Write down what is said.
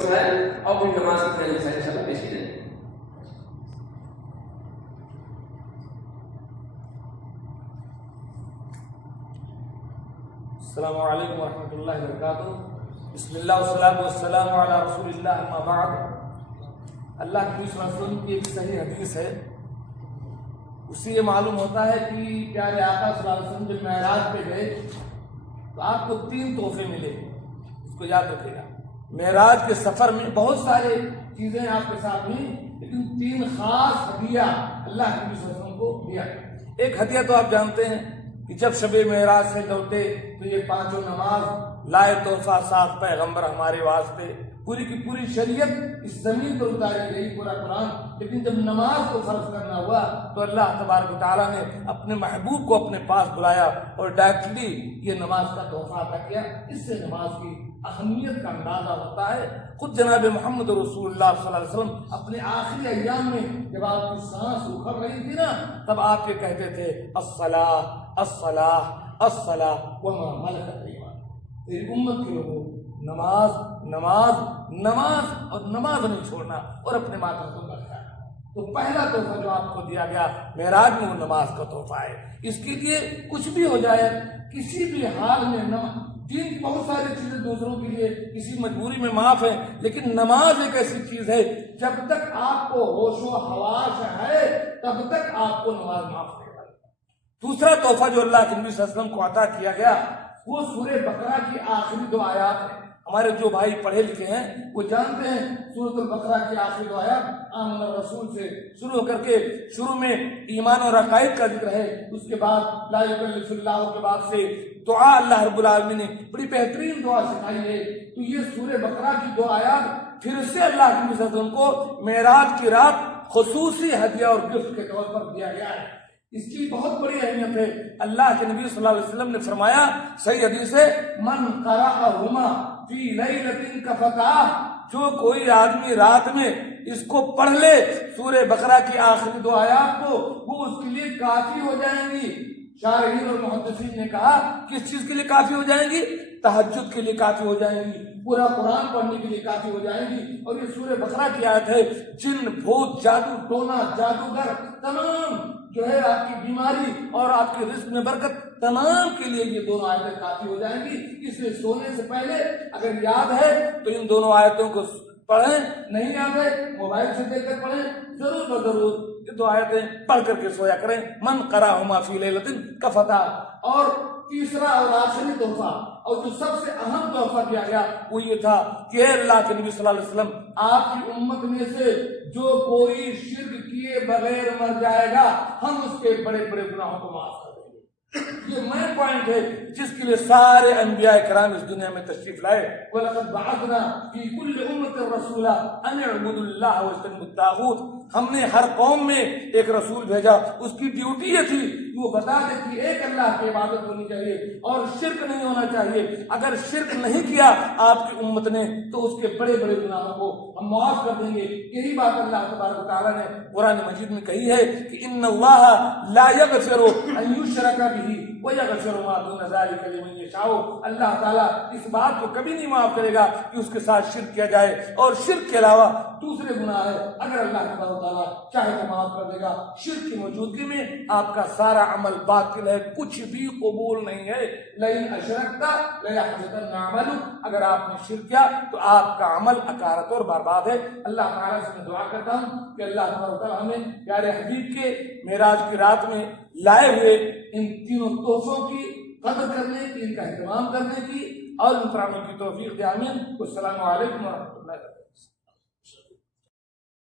اور پھر نماز کی تیاری سے انشاءاللہ پیش کی جائے گی۔ السلام علیکم ورحمۃ اللہ وبرکاتہ۔ بسم اللہ والصلاۃ والسلام علی رسول اللہ اما بعد۔ اللہ کی صلی اللہ علیہ وسلم کی ایک صحیح حدیث ہے، اس سے یہ معلوم ہوتا ہے کہ پیارے آقا صلی اللہ علیہ وسلم جب معراج پہ گئے تو آپ کو 3 تحفے ملے، اس کو یاد رکھیے گا۔ معراج کے سفر میں بہت سارے چیزیں آپ کے ساتھ ہوئی، لیکن 3 خاص ہدیہ اللہ کے نبی صلی اللہ علیہ وسلم کو دیا۔ ایک ہدیہ تو آپ جانتے ہیں کہ جب شب معراج سے لوٹے تو یہ 5 نماز لائے تحفہ ساتھ پیغمبر ہمارے واسطے، پوری کی پوری شریعت اس زمین پر اتاری گئی، پورا قرآن، لیکن جب نماز کو فرض کرنا ہوا تو اللہ تبارک و تعالیٰ نے اپنے محبوب کو اپنے پاس بلایا اور ڈائریکٹلی یہ نماز کا تحفہ عطا کیا۔ اس سے نماز کی اہمیت کا اندازہ ہوتا ہے۔ خود جناب محمد رسول اللہ صلی اللہ علیہ وسلم اپنے آخری ایام میں جب آپ کی سانس اکھڑ رہی تھی نا، تب آپ یہ کہتے تھے الصلاۃ الصلاۃ الصلاۃ وما ملکت ایمانکم۔ تیری امت کے لوگوں، نماز نماز نماز اور نماز نہیں چھوڑنا اور اپنے ماتم کو رکھنا۔ تو پہلا تحفہ جو آپ کو دیا گیا معراج میں وہ نماز کا تحفہ ہے۔ اس کے لیے کچھ بھی ہو جائے، کسی بھی حال میں دین کی بہت ساری چیزیں دوسروں کے لیے کسی مجبوری میں معاف ہے، لیکن نماز ایک ایسی چیز ہے جب تک آپ کو ہوش و حواس ہے تب تک آپ کو نماز معاف کرے گا۔ دوسرا تحفہ جو اللہ کے نبی صلی اللہ علیہ وسلم کو عطا کیا گیا وہ سورہ بقرہ کی آخری 2 آیات ہیں۔ ہمارے جو بھائی پڑھے لکھے ہیں وہ جانتے ہیں سورۃ البقرہ کی آخری 2 آیات آمن الرسول سے شروع کر کے شروع میں ایمان اور عقائد کا ذکر ہے، اس کے بعد لا یکلف اللہ کے بعد سے دعا اللہ رب العالمین نے بڑی بہترین دعا سکھائی ہے۔ تو یہ سورہ بقرہ کی 2 آیات پھر سے اللہ کے نبی صلی اللہ علیہ وسلم کو معراج کی رات خصوصی ہدیہ اور گفٹ کے طور پر دیا گیا ہے۔ اس کی بہت بڑی اہمیت ہے۔ اللہ کے نبی صلی اللہ علیہ وسلم نے فرمایا، صحیح حدیث ہے، من قرأہما فی لیلۃ کفتاہ، جو کوئی آدمی رات میں اس کو پڑھ لے سورہ بقرہ کی آخری 2 آیات کو، وہ اس کے لیے کافی ہو جائیں گی۔ شارحین اور محدثین نے کہا کس چیز کے لیے کافی ہو جائیں گی؟ تہجد کے لیے کافی ہو جائیں گی، پورا قرآن پڑھنے کے لیے کافی ہو جائیں گی۔ اور یہ سورہ بقرہ کی آیت ہے، جن بھوت جادو ٹونا جادوگر تمام جو ہے آپ کی بیماری اور آپ کے رزق میں برکت تمام کے لیے یہ 2 آیتیں کافی ہو جائیں گی۔ اس لیے سونے سے پہلے اگر یاد ہے تو ان دونوں آیتوں کو پڑھیں، نہیں یاد ہے موبائل سے دیکھ کر پڑھیں، ضرور بضرور یہ 2 آیتیں پڑھ کر کے سویا کریں۔ من قرأہما فی لیلۃ کفتاہ۔ اور تیسرا اور آخری تحفہ اور جو سب سے اہم تحفہ دیا گیا وہ یہ تھا کہ اے اللہ کے نبی صلی اللہ علیہ وسلم، آپ کی امت میں سے جو کوئی شرک کیے بغیر مر جائے گا ہم اس کے بڑے بڑے گناہوں کو معاف کر دیں گے۔ یہ مین پوائنٹ ہے جس کے لیے سارے انبیاء کرام اس دنیا میں تشریف لائے۔ وَلَقَدْ بَعَثْنَا فِي كُلِّ أُمَّةٍ رَسُولًا أَنِ اعْبُدُوا اللَّهَ وَاجْتَنِبُوا الطَّاغُوتَ۔ ہم نے ہر قوم میں ایک رسول بھیجا، اس کی ڈیوٹی یہ تھی کہ وہ بتا دے کہ ایک اللہ کی عبادت ہونی چاہیے اور شرک نہیں ہونا چاہیے۔ اگر شرک نہیں کیا آپ کی امت نے تو اس کے بڑے بڑے گناہوں کو ہم معاف کر دیں گے۔ یہی بات اللہ تبارک و تعالیٰ نے قرآن مجید میں کہی ہے کہ ان اللہ لا یغفر ان یشرک بہ ویغفر ما دون ذلک لمن یشاء۔ اللہ تعالیٰ اس بات کو کبھی نہیں معاف کرے گا کہ اس کے ساتھ شرک کیا جائے، اور شرک کے علاوہ دوسرے گناہ ہے اگر اللہ تبارک و تعالیٰ چاہے تو معاف کر دے گا۔ شرک کی موجودگی میں آپ کا سارا عمل باطل ہے، کچھ بھی قبول نہیں ہے۔ لئن اشرکت لیحبطن عملک، اگر آپ نے شرک کیا تو آپ کا عمل اکارت اور برباد ہے۔ اللہ تعالیٰ سے میں دعا کرتا ہوں کہ اللہ تبارک و تعالیٰ ہمیں پیارے حبیب کے معراج کی رات میں لائے ہوئے ان 3 تحفوں کی قدر کرنے کی، ان کا اہتمام کرنے کی اور ان پر عمل کی توفیق دے۔ آمین۔ السلام علیکم ورحمۃ اللہ وبرکاتہ۔